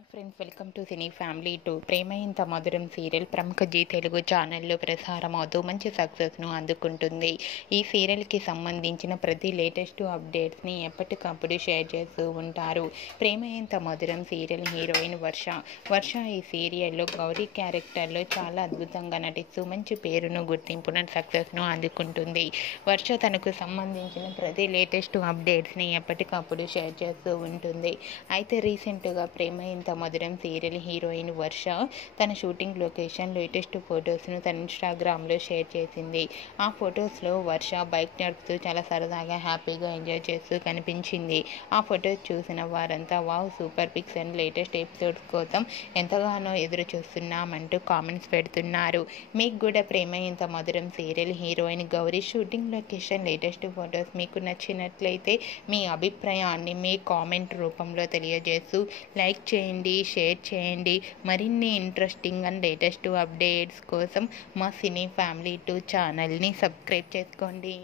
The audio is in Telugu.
Hi friends, welcome to cine family two. Prema Entha Madhuram serial ప్రముఖ జీ తెలుగు ఛానల్లో ప్రసారం అవుతూ మంచి సక్సెస్ను అందుకుంటుంది. ఈ సీరియల్కి సంబంధించిన ప్రతి లేటెస్ట్ అప్డేట్స్ని ఎప్పటికప్పుడు షేర్ చేస్తూ ఉంటారు. ప్రేమ ఇంత మధురం సీరియల్ హీరోయిన్ వర్ష ఈ సీరియల్లో గౌరీ క్యారెక్టర్లో చాలా అద్భుతంగా నటిస్తూ మంచి పేరును, గుర్తింపును, సక్సెస్ను అందుకుంటుంది. వర్ష తనకు సంబంధించిన ప్రతి లేటెస్ట్ అప్డేట్స్ని ఎప్పటికప్పుడు షేర్ చేస్తూ ఉంటుంది. అయితే రీసెంట్గా ప్రేమ ఇంత మధురం సీరియల్ హీరోయిన్ వర్ష తన షూటింగ్ లొకేషన్ లేటెస్ట్ ఫొటోస్ను తన ఇన్స్టాగ్రామ్లో షేర్ చేసింది. ఆ ఫొటోస్లో వర్ష బైక్ నడుపుతూ చాలా సరదాగా హ్యాపీగా ఎంజాయ్ చేస్తూ కనిపించింది. ఆ ఫొటోస్ చూసిన వారంతా wow, super pics and latest episodes కోసం ఎంతగానో ఎదురు చూస్తున్నామంటూ కామెంట్స్ పెడుతున్నారు. మీకు కూడా ప్రేమ Entha Madhuram serial heroine Gauri shooting location latest photos మీకు నచ్చినట్లయితే మీ అభిప్రాయాన్ని మీ కామెంట్ రూపంలో తెలియజేస్తూ లైక్ చేయండి, షేర్ చేయండి. మరిన్ని ఇంట్రెస్టింగ్ అండ్ లేటెస్ట్ అప్డేట్స్ కోసం మా సినీ ఫ్యామిలీ 2 ఛానల్ని సబ్స్క్రైబ్ చేసుకోండి.